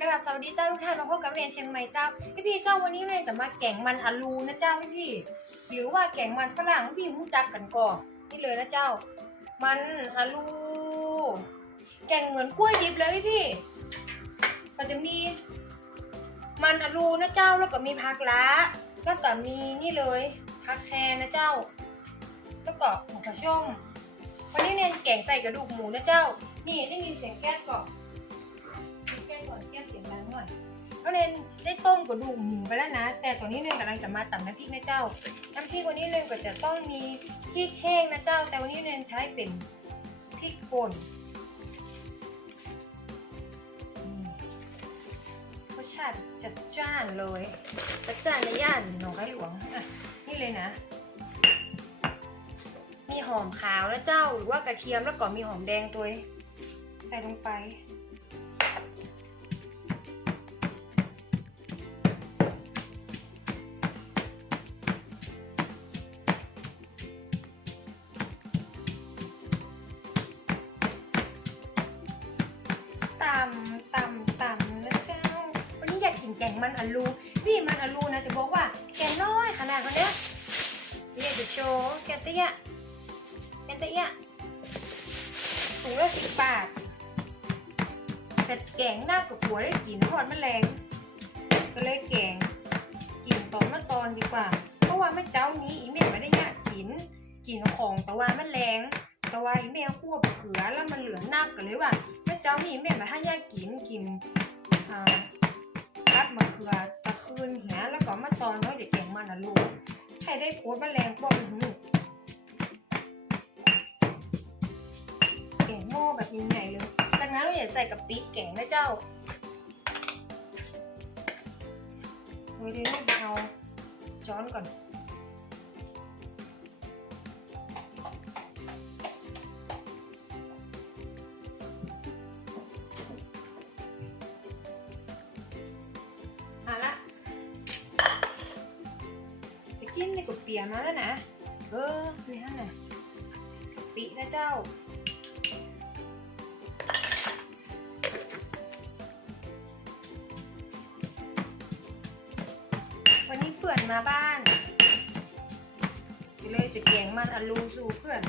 กราบสวัสดีเจ้าทุกท่านมาพบกับเรียนเชียงใหม่เจ้า พี่พี่เจ้าวันนี้เรียนจะมาแกงมันอาลูนะเจ้าพี่พี่หรือว่าแกงมันฝรั่งพี่รู้จักกันก่อนนี่เลยนะเจ้า มันอาลู แกงเหมือนกล้วยดิบเลยพี่พี่ก็จะมีมันอาลูนะเจ้าแล้วก็มีผักละแล้วก็มีนี่เลยผักแคนนะเจ้า แล้วก็หมูกระช่อมวันนี้เรียนแกงใส่กระดูกหมูนะเจ้า นี่ได้ยินเสียงแก๊สก่อน แล้วเนนได้ต้มกระดูกหมูไปแล้วนะ แต่ตอนนี้เนนกำลังจะมาตำน้ำพริกนะเจ้า น้ำพริกวันนี้เนนก็จะต้องมีพริกแห้งนะเจ้า แต่วันนี้เนนใช้เป็นพริกป่นรสชาติจัดจ้านเลยจัดจ้านในย่านหนองคายหลวงอะนี่เลยนะ มีหอมขาวนะเจ้าหรือว่ากระเทียมแล้วก็มีหอมแดงตัวใส่ลงไป กินแกงมันอาลูนี่มันอาลูนะจะบอกว่าแกงน้อยขนาดคนเนี้ยอยากจะโชว์แกงเตี้ยแกงเตี้ยถุงละสิบบาทแต่แกงหน้ากับหัวได้กินทอดแมลงก็เลยแกงกินตอนเมาตอนดีกว่า เพราะว่าไม่เจ้านี้อีเมลไม่ได้ยากกินกินของแต่ว่ามันแรงแต่ว่าอีเมลคั่วบเขือแล้วมันเหลือหนักก็เลยว่าแม่เจ้านี่แม่มาถ้ายากกินกินอ่าัดมะเขือตะคืนเหียแล้วก็มาตอนน้อยเด็กแกงมันนะลูกใครได้โพสต์มาแรงป้องหูแกงหม้อแบบยังไงเลยจากนั้นเราอย่าใส่กับปีกแกงนะเจ้าเฮ้ยเดี๋ยวเอาช้อนก่อน มาแล้วนะเออนี่ฮะน่ะปินะเจ้าวันนี้เพื่อนมาบ้านเลยจะแกงมันอลูสู่เพื่อน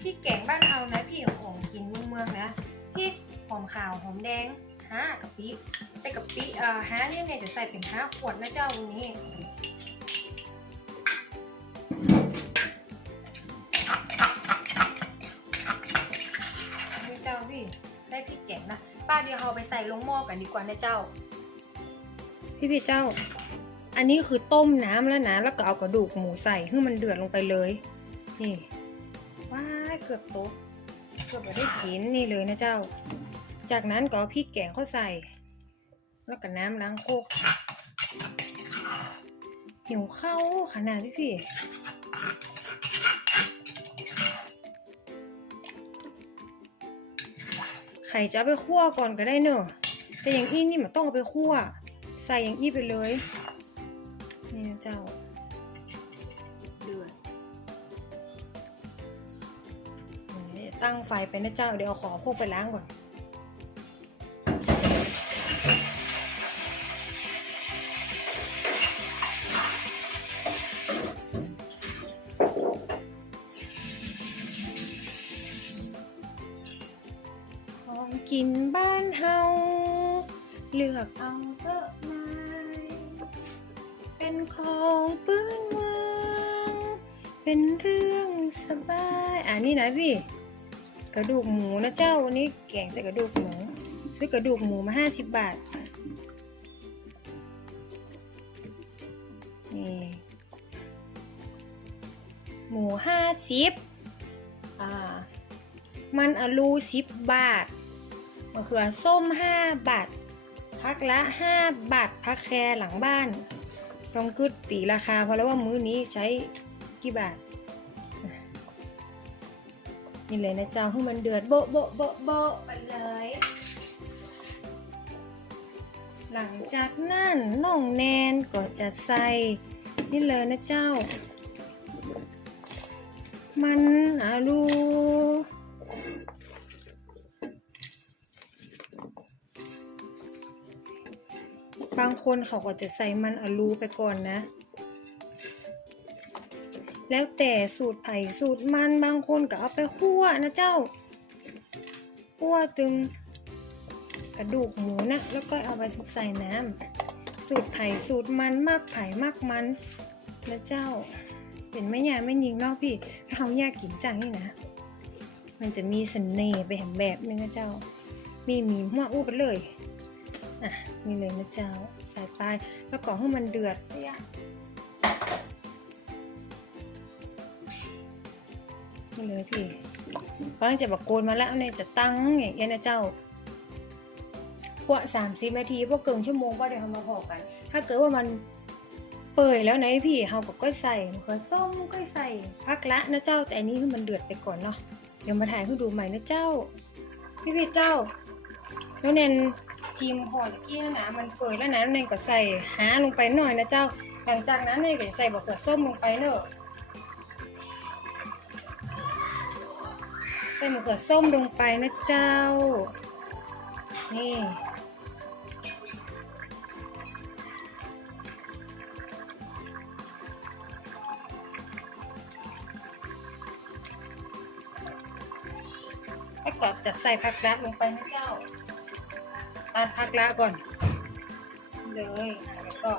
พี่แกงบ้านเรานะพี่ของกินเมืองเมืองๆนะพี่หอมขาวหอมแดง ห้ากะปิแต่กะปิเอ่อห้าเนี่ยเนี่ยจะใส่เป็นห้าขวดนะเจ้าวันนี้นี่เจ้าพี่ได้พี่แกงนะป้าเดี๋ยวเราไปใส่ลงหม้อกันดีกว่านะเจ้า พี่พี่เจ้า อันนี้คือต้มน้ำแล้วนะแล้วก็เอากระดูกหมูใส่ให้มันเดือดลงไปเลยนี่ว้าเกือบโต๊ะเกือบไม่ได้กินนี่เลยนะเจ้า จากนั้นก็เอาพริกแกงเข้าใส่ แล้วก็น้ำล้างโคกหิวข้าวขนาดนี้พี่ไข่จะเอาไปคั่วก่อนก็ได้เนอะแต่อย่างอี้นี่มันต้องเอาไปคั่ว ใส่อย่างอี้ไปเลย นี่นะเจ้าเดือดเดี๋ยวตั้งไฟไปนะเจ้า เดี๋ยวเอาขอโคกไปล้างก่อน นบ้านเฮาเลือกเอาเถอะไม้เป็นของปื้นเมืองเป็นเรื่องสบายอ่านี่นะพี่ กระดูกหมูนะเจ้าวันนี้แกงใส่กระดูกหมูซื้อกระดูกหมูมาห้าสิบบาทนี่หมูห้าสิบอ่า มันอลูสิบบาทะเขือส้มห้าบาท พักละห้าบาท พักแครหลังบ้านลองกึดตีราคาเพราะแล้วว่ามื้อนี้ใช้กี่บาท นี่เลยนะเจ้าให้มันเดือดโบะโบะโบะโบะไปเลย หลังจากนั้นน้องแนนก็จะใส่ นี่เลยนะเจ้า มันอาลู บางคนเขาก็จะใส่มันอลูไปก่อนนะ แล้วแต่สูตรไผ่สูตรมันบางคนก็เอาไปคั่วนะเจ้า คั่วตึงกระดูกหมูนะ แล้วก็เอาไปใส่น้ำสูตรไผ่สูตรมันมากไผ่มากมันนะเจ้า เป็นไม่ยาไม่ยิงนอกพี่ถ้าเขาอยากกินจังนี่นะ มันจะมีเสน่ห์ไปแหมแบบนึงนะเจ้า มีมีหัวอู้ไปเลย อะนี่เลยนะเจ้าใส่ไปแล้วก่อให้มันเดือดนี่เลยพี่เพราะหลังจากบักโกนมาแล้วเนี่ยจะตั้งอย่างเงี้ยนะเจ้าพวกสามสิบนาทีพวกเกินชั่วโมงก็เดี๋ยวเรามาพอกัน ถ้าเกิดว่ามันเปื่อยแล้วไหนพี่เราก็ก้อยใส่มะเขือส้มก้อยใส่พักละนะเจ้าแต่อันนี้คือมันเดือดไปก่อนเนาะเดี๋ยวมาถ่ายให้ดูใหม่นะเจ้า พี่พี่เจ้า แล้วเนน จิมพอตะกี้นะมันเปื่อยแล้วนะเนนก็ใส่หาลงไปหน่อยนะเจ้า หลังจากนั้นเนนก็ใส่บะเขือส้มลงไปเนอะใส่มะเขือส้มลงไปนะเจ้า นี่แล้วก็จะใส่ผักละลงไปนะเจ้า ปาดผักละก่อน เลยแล้วก็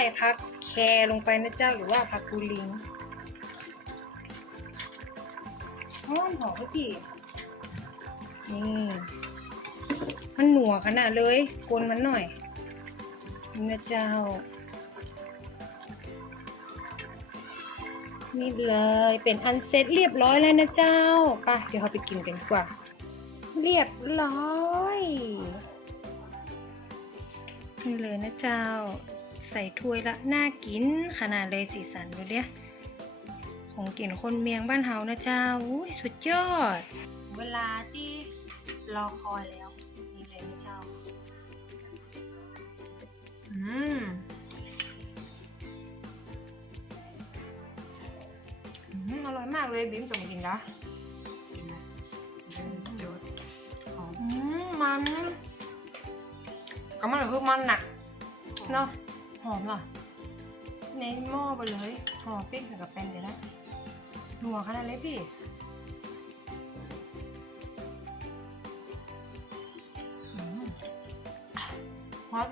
ส่ผักแครลงไปนะเจ้าหรือว่าผักกูลิงหอมหอมพี่นี่มันหนัวขนาดเลยกวนมันหน่อยนี่นะเจ้า นี่เลยเป็นอันเสร็จเรียบร้อยแล้วนะเจ้าไปเดี๋ยวเราไปกินกันดีกว่า เรียบร้อย นี่เลยนะเจ้า ใส่ถ้วยละน่ากินขนาดเลยสีสันดูเดียของกินคนเมียงบ้านเฮานะเจ้าอุ้ยสุดยอด เวลาที่รอคอยแล้วนี่เลยนะเจ้า อืมอร่อยมากเลยบิ้มสมกินนะกินไหมโจทย์หอมอืมมันก็มันคือมันหนักเนาะ หอมอะในหม้อไปเลยหอมปิ้งกับแป้งเดี๋ยวนะหนัวขนาดเลยพี่อืมฮอต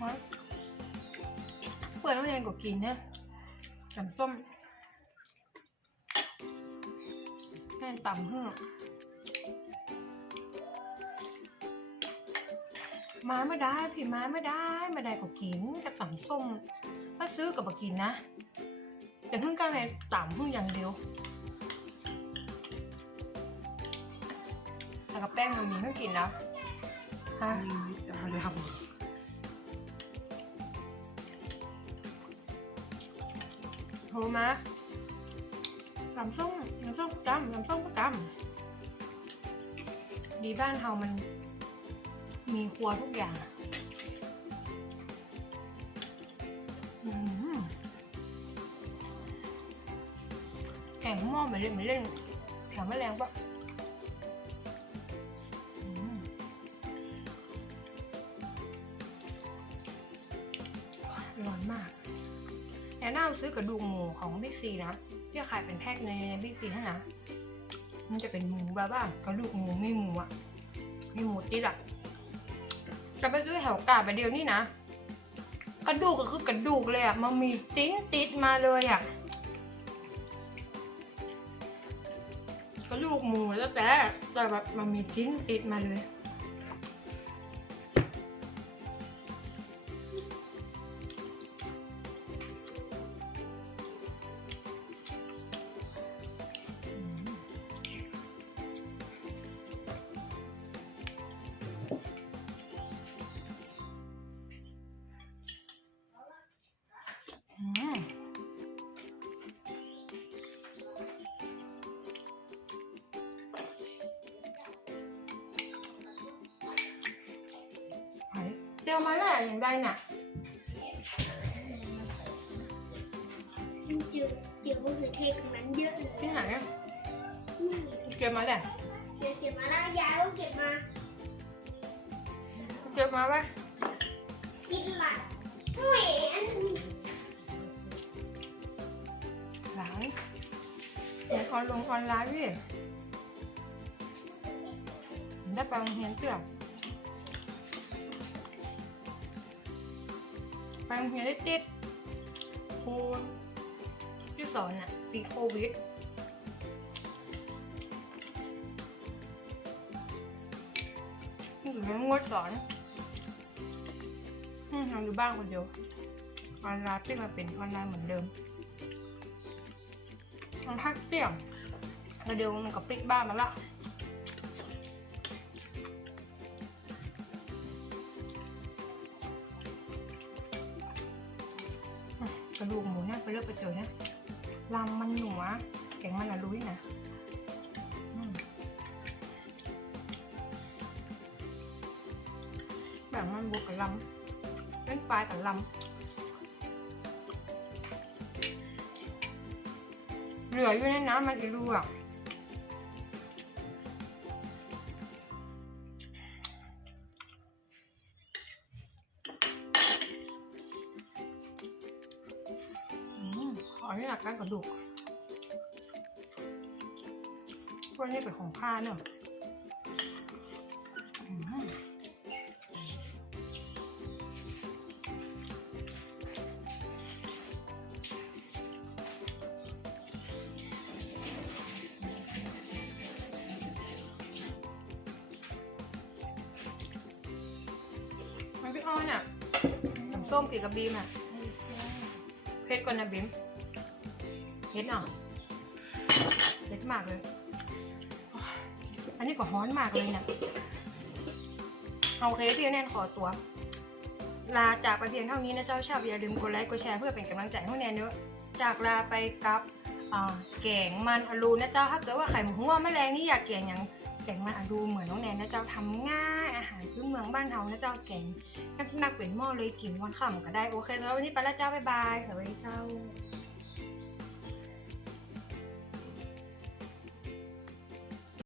ฮอตเปิดแล้วเรียก็กินนะจำส้มแม่ต่ำเฮือ มาไม่ได้พี่มาไม่ได้มาได้ก็กินแต่ต่ำส้มถ้าซื้อกับกินนะแต่เพิ่งกลางในต่ำเพิ่งอย่างเดียวแต่กับแป้งมันมีเพิ่งกินแล้วฮะอันนี้จะมาเลยครับโทรมาต่ำส้มน้ำส้มประจำน้ำส้มประจำดีบ้านเฮามัน มีครัวทุกอย่างแกงหม้อเหมือนเล่นเหมือนเล่นแข็งไม่แรงปะร่อยมากแอนน่าซื้อกระดูกหมูของบิ๊กซีนะที่ขายเป็นแพ็คในบิ๊กซีท่านนะมันจะเป็นหมูบ้าบ้างกระดูกหมูไม่หมูอะมีหมูติดอะ จะไปซื้อแถวกาบไปเดียวนี่นะ กระดูกก็คือกระดูกเลยอะมันมีติ้งติดมาเลยอะกระดูกหมูแล้วแต่แต่แบบมันมีติ้งติดมาเลย จอมาแล้วอย่างใดน่ะเจอเจอมะเขือเทศตรงนั้นเยอะเลยที่ไหนอะอืมเจอมาแต่เดี๋ยวเก็บมาแล้วยายก็เก็บมาเจอมาปะกินละแหวนหลังเรียนออนลงออนไลน์พี่ได้ไปโรงเรียนเจ้า ไปโรงเรียนได้ติดครูที่สอนน่ะติดโควิดนี่คือเรื่องงดสอนอืมทำอยู่บ้านคนเดียวออนไลน์ที่มาเป็นออนไลน์เหมือนเดิมมันทักเสี่ยงแล้วเดี๋ยวมันก็ปิกบ้านมาละ กระดูกหมูเนี่ยไปเลือกไปเจอเนี่ยลำมันหนัวแกงมันอะลุยนะแบบมันบวกกับลำเล่นปลายกับลำเหลืออยู่ในน้ำมันอีรูอะ อนี่หลักการกระดูกพวกนี้เป็นของข้าเนอะอืมมันพี่อ้อนอะน้ำส้มกินกับบีมอะเผ็ดก่อนนะบิม เผ็ดอะเผ็ดมากเลย อันนี้ก็ฮ้อนมากเลยเนี่ยโอเคพี่แนนขอตัว ลาจากไปเพียงเท่านี้นะเจ้าชอบอย่าลืมกดไลค์กดแชร์เพื่อเป็นกำลังใจให้แนนเนอะจากลาไปกับแกงมันอลูนะเจ้าถ้าเกิดว่าไข่หมูหัวแมลงนี่อยากแกงอย่างแกงมันอลูเหมือนน้องแนนนะเจ้าทำง่ายอาหารพื้นเมืองบ้านเฮานะเจ้าแกงนักๆเป็นหม้อเลยกินวันค่ำก็ได้โอเคสำหรับวันนี้ไปแล้วเจ้าบ๊ายบายสวัสดีเจ้า